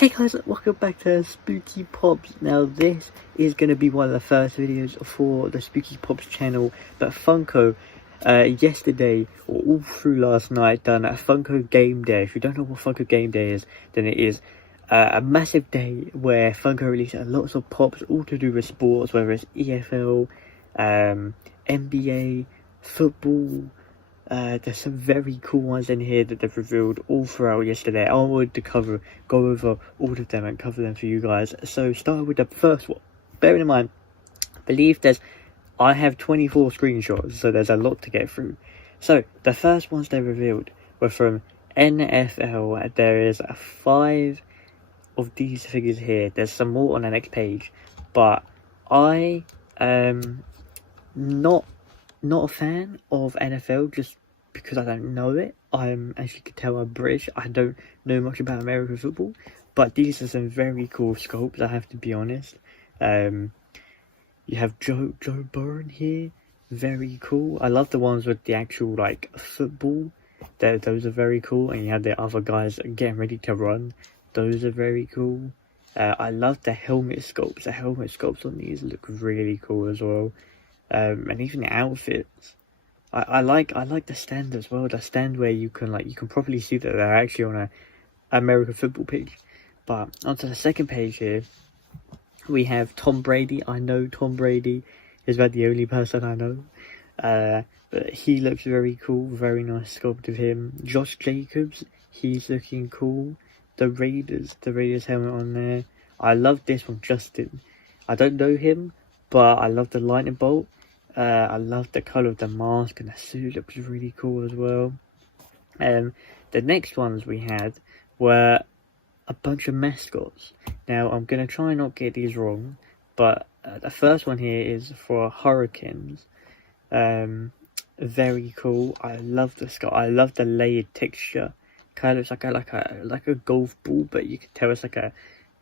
Hey guys, welcome back to Spooky Pops. Now this is going to be one of the first videos for the Spooky Pops channel, but Funko yesterday, or all through last night, done a Funko Game Day. If you don't know what Funko Game Day is, then it is a massive day where Funko releases lots of pops, all to do with sports, whether it's EFL, NBA, football. There's some very cool ones in here that they've revealed all throughout yesterday. I wanted to go over all of them and cover them for you guys. So starting with the first one. Bearing in mind, I have 24 screenshots, so there's a lot to get through. So the first ones they revealed were from NFL. There is 5 of these figures here. There's some more on the next page, but I am not a fan of NFL just because I don't know it. As you can tell, I'm British. I don't know much about American football, but these are some very cool sculpts, I have to be honest. You have Joe Burrow here, very cool. I love the ones with the actual like football. Those are very cool. And you have the other guys getting ready to run. Those are very cool. I love the helmet sculpts. The helmet sculpts on these look really cool as well. And even the outfits. I like the stand as well. The stand where you can properly see that they're actually on a American football page. But onto the second page here, we have Tom Brady. I know Tom Brady is about the only person I know. But he looks very cool. Very nice sculpt of him. Josh Jacobs, he's looking cool. The Raiders helmet on there. I love this one, Justin. I don't know him, but I love the lightning bolt. I love the colour of the mask, and the suit looks really cool as well. The next ones we had were a bunch of mascots. Now I'm going to try and not get these wrong, but the first one here is for Hurricanes. Very cool. I love the skull. I love the layered texture. Kind of looks like a golf ball, but you can tell it's like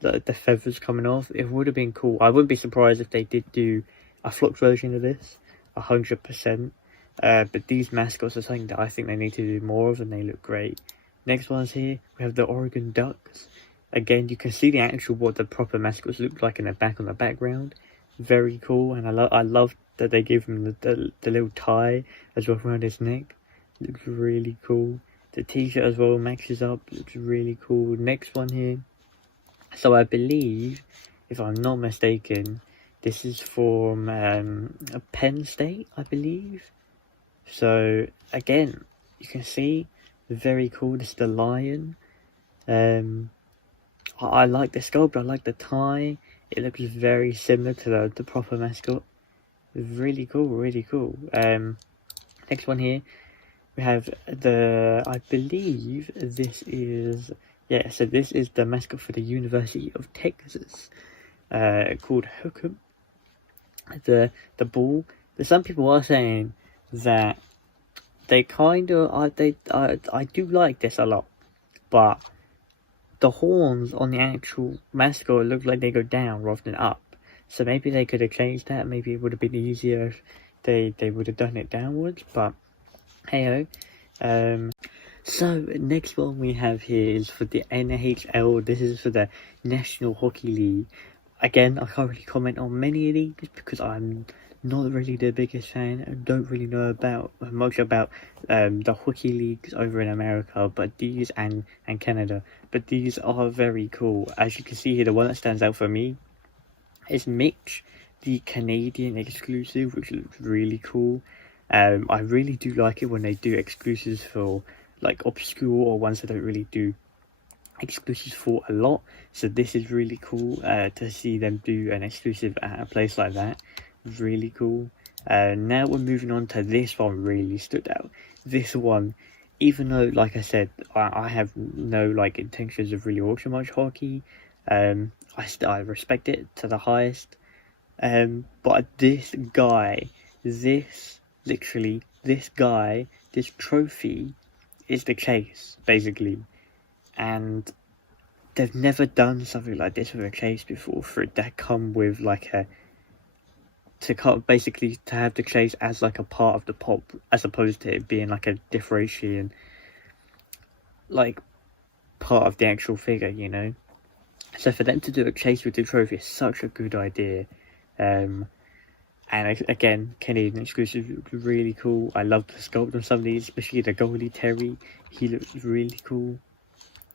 the feathers coming off. It would have been cool. I wouldn't be surprised if they did do a flocked version of this, 100%. But these mascots are something that I think they need to do more of, and they look great. Next one's here, we have the Oregon Ducks. Again, you can see the actual what the proper mascots look like in the back on the background. Very cool, and I love that they give him the little tie as well around his neck. Looks really cool. The t-shirt as well matches up. Looks really cool. Next one here. So I believe, if I'm not mistaken, this is from Penn State, I believe. So again, you can see, very cool. This is the lion. I like the sculpt. I like the tie. It looks very similar to the proper mascot. Really cool, really cool. Next one here, we have I believe this is, so this is the mascot for the University of Texas, called Hookem. The ball. Some people are saying that they kind of, I do like this a lot, but the horns on the actual mascot look like they go down rather than up. So maybe they could have changed that. Maybe it would have been easier if they would have done it downwards. But hey ho. So next one we have here is for the NHL. This is for the National Hockey League. Again, I can't really comment on many of these because I'm not really the biggest fan. I don't really know much about the hockey leagues over in America, but these and Canada. But these are very cool. As you can see here, the one that stands out for me is Mitch, the Canadian exclusive, which looks really cool. I really do like it when they do exclusives for like obscure or ones that don't really do exclusives for a lot. So this is really cool to see them do an exclusive at a place like that. Really cool. Now we're moving on to this one. Really stood out. This one, even though like I said, I have no like intentions of really watching much hockey, I respect it to the highest, but this guy, this trophy is the chase basically. And they've never done something like this with a chase before, for it to come with like to have the chase as like a part of the pop, as opposed to it being like a differentiating like part of the actual figure, you know. So for them to do a chase with the trophy is such a good idea. And again, Canadian exclusive looks really cool. I love the sculpt on some of these, especially the Goldie Terry. He looks really cool.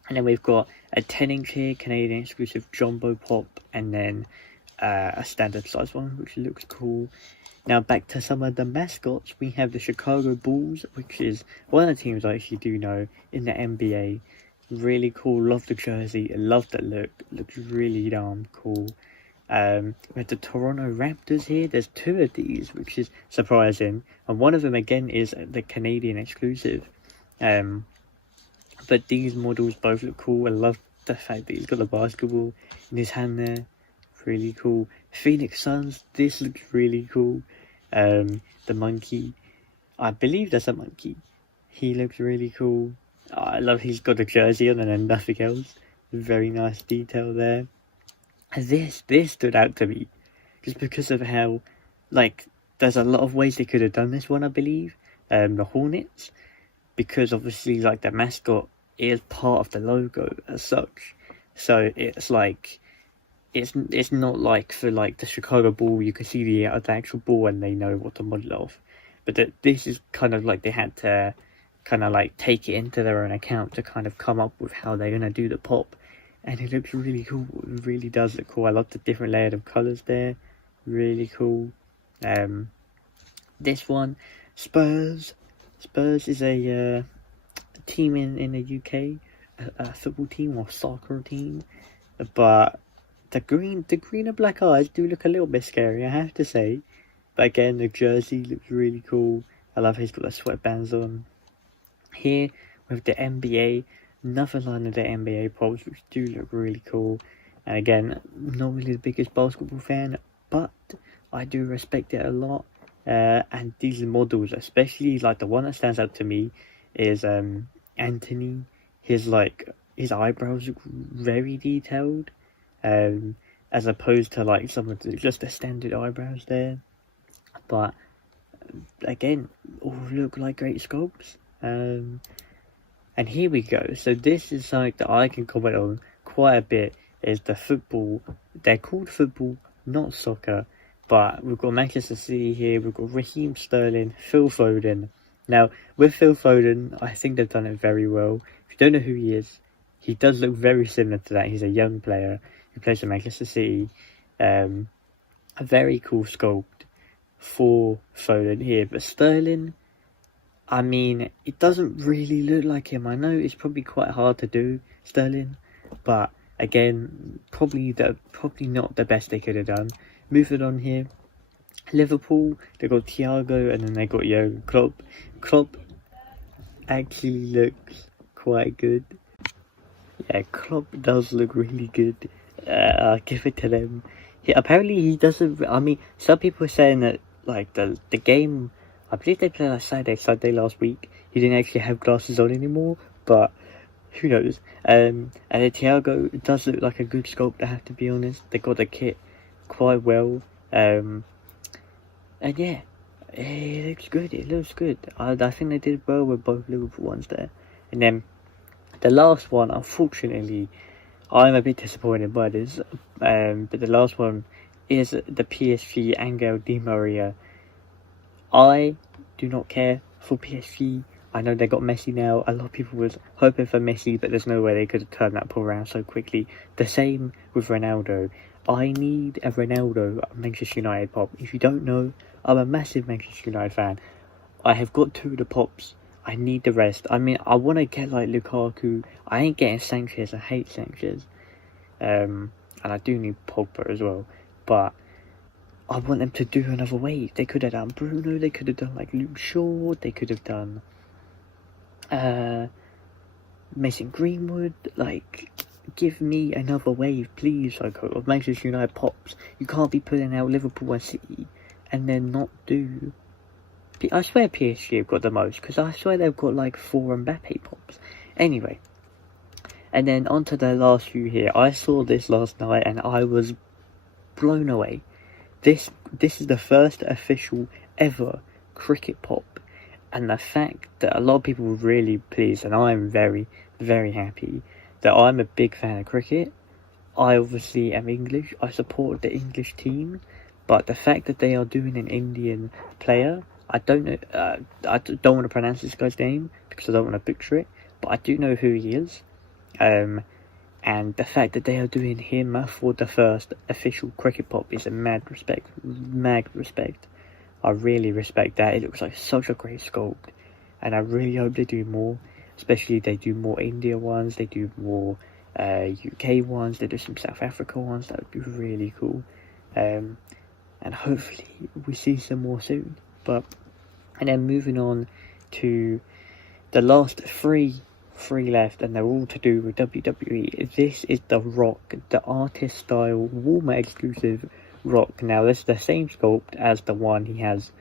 And then we've got a 10-inch here, Canadian exclusive Jumbo Pop, and then a standard size one, which looks cool. Now back to some of the mascots, we have the Chicago Bulls, which is one of the teams I actually do know in the NBA. Really cool, love the jersey, love the look, looks really damn cool. We have the Toronto Raptors here. There's two of these, which is surprising, and one of them again is the Canadian exclusive. But these models both look cool. I love the fact that he's got the basketball in his hand there. Really cool. Phoenix Suns, this looks really cool. The monkey, I believe that's a monkey. He looks really cool. I love he's got a jersey on and then nothing else. Very nice detail there. And this stood out to me just because of how, like, there's a lot of ways they could have done this one, I believe. The Hornets, because obviously, like, the mascot is part of the logo as such. So it's like, it's not like for like the Chicago Bull, you can see the actual ball and they know what to model off. But this is kind of like they had to kind of like take it into their own account to kind of come up with how they're going to do the pop. And it looks really cool. It really does look cool. I love the different layered of colours there. Really cool. This one, Spurs. Spurs is a team in the UK, a football team or soccer team. But the green and black eyes do look a little bit scary, I have to say. But again, the jersey looks really cool. I love he's got the sweatbands on. Here, with the NBA, another line of the NBA pops, which do look really cool. And again, not really the biggest basketball fan, but I do respect it a lot. And these models, especially like the one that stands out to me, is Anthony. His eyebrows look very detailed, as opposed to like some of just the standard eyebrows there. But again, all look like great sculpts. And here we go. So this is something that I can comment on quite a bit, is the football. They're called football, not soccer. But we've got Manchester City here. We've got Raheem Sterling, Phil Foden. Now, with Phil Foden, I think they've done it very well. If you don't know who he is, he does look very similar to that. He's a young player who plays for Manchester City. A very cool sculpt for Foden here. But Sterling, I mean, it doesn't really look like him. I know it's probably quite hard to do, Sterling. But again, probably not the best they could have done. Moving on here, Liverpool, they got Thiago and then they got Jurgen Klopp. Klopp actually looks quite good. Yeah, Klopp does look really good. I'll give it to them. Apparently he doesn't, I mean, some people are saying that like the game, I believe they played on Sunday last week. He didn't actually have glasses on anymore, but who knows. And then Thiago does look like a good sculpt, I have to be honest. They got the kit quite well, and yeah, it looks good. I think they did well with both Liverpool ones there. And then the last one, unfortunately, I'm a bit disappointed by this, but the last one is the PSG Angel Di Maria. I do not care for PSG. I know they got Messi now. A lot of people was hoping for Messi, but there's no way they could have turned that ball around so quickly. The same with Ronaldo. I need a Ronaldo Manchester United pop. If you don't know, I'm a massive Manchester United fan. I have got 2 of the pops. I need the rest. I mean, I want to get like Lukaku. I ain't getting Sanchez. I hate Sanchez. And I do need Pogba as well. But I want them to do another wave. They could have done Bruno. They could have done like Luke Shaw. They could have done Mason Greenwood. Like, give me another wave, please, of Manchester United pops. You can't be putting out Liverpool and City and then not do. I swear PSG have got the most, because I swear they've got like 4 Mbappe pops. Anyway, and then onto the last few here. I saw this last night and I was blown away. This is the first official ever cricket pop, and the fact that a lot of people were really pleased, and I'm very, very happy that I'm a big fan of cricket. I obviously am English. I support the English team, but the fact that they are doing an Indian player, I don't know. I don't want to pronounce this guy's name because I don't want to butcher it, but I do know who he is. And the fact that they are doing him for the first official cricket pop is a mad respect. I really respect that. It looks like such a great sculpt, and I really hope they do more. Especially they do more India ones, they do more UK ones, they do some South Africa ones. That would be really cool. And hopefully we see some more soon. And then moving on to the last three left, and they're all to do with WWE. This is the Rock, the artist style Walmart exclusive Rock. Now this is the same sculpt as the one he has,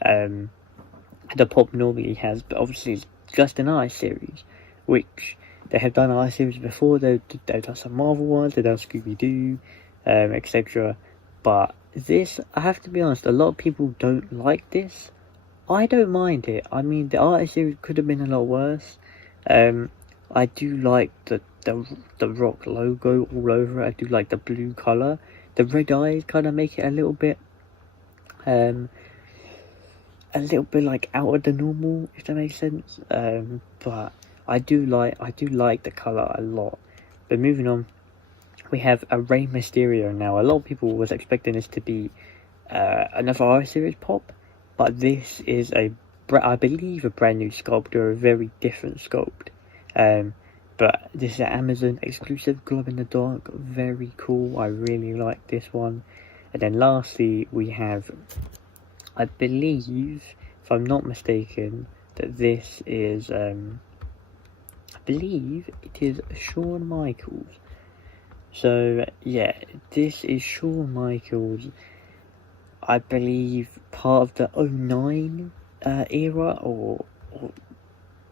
the pop normally has, but obviously it's just an Ice series, which they have done Ice series before. They've done some Marvel ones, they've done Scooby-Doo, etc. But this, I have to be honest, a lot of people don't like this. I don't mind it. I mean, the Ice series could have been a lot worse. I do like the Rock logo all over it. I do like the blue colour. The red eyes kind of make it a little bit like out of the normal, if that makes sense. But I do like the colour a lot. But moving on, we have a Rey Mysterio now. A lot of people was expecting this to be another R series pop, but this is I believe a brand new sculpt, or a very different sculpt. But this is an Amazon exclusive, glow in the dark, very cool. I really like this one. And then lastly we have, I believe, if I'm not mistaken, that this is I believe it is Shawn Michaels. So yeah, this is Shawn Michaels, I believe part of the 09 era, or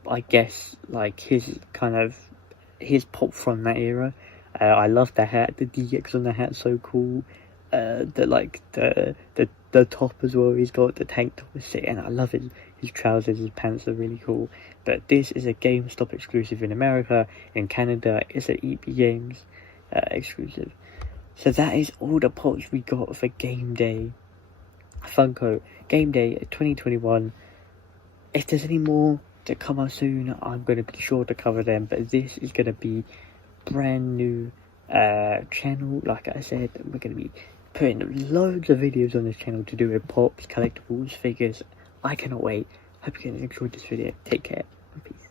I guess like his pop from that era. I love the hat, the DX on the hat, so cool. The top as well, he's got the tank top is sick, and I love his trousers, his pants are really cool. But this is a GameStop exclusive in America. In Canada it's an EP Games exclusive. So that is all the pops we got for Game Day Funko Game Day 2021. If there's any more to come out soon, I'm going to be sure to cover them, but this is going to be brand new channel. Like I said, we're going to be putting loads of videos on this channel to do with pops, collectibles, figures. I cannot wait. Hope you guys enjoyed this video. Take care and peace.